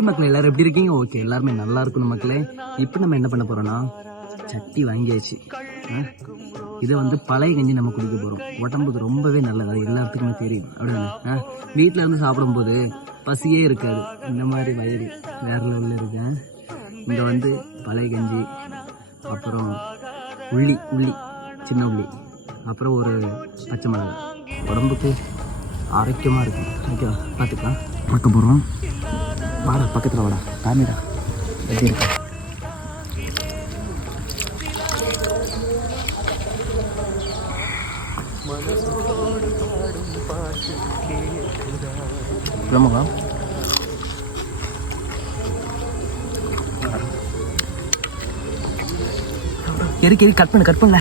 Hi மக்களே, எல்லாரும் எப்படி இருக்கீங்க? ஓகே, எல்லாருமே நல்லா இருக்கணும் மக்களே. இப்போ நம்ம என்ன பண்ண போறோம்னா, சட்டி வாங்கியாச்சு. இதை வந்து பழைய கஞ்சி நம்ம குடிக்க போகிறோம். உடம்புக்கு ரொம்பவே நல்லது, அது எல்லாத்துக்குமே தெரியும். அப்படிதானே? வீட்டில் இருந்து சாப்பிடும்போது பசியே இருக்காது. இந்த மாதிரி வயிறு வேற லெவலில் இருக்கு. இங்கே வந்து பழைய கஞ்சி, அப்புறம் உள்ளி சின்ன உள்ளி, அப்புறம் ஒரு பச்சை மிளகாய், உடம்புக்கு ஆரோக்கியமாக இருக்கும். ஓகேவா? பார்த்துக்கலாம். பார்க்க போகிறோம். வாடா, பக்கத்தில் வாடா, காமிடா எப்படி இருக்கா. நமக்கா கறி கட் பண்ணல.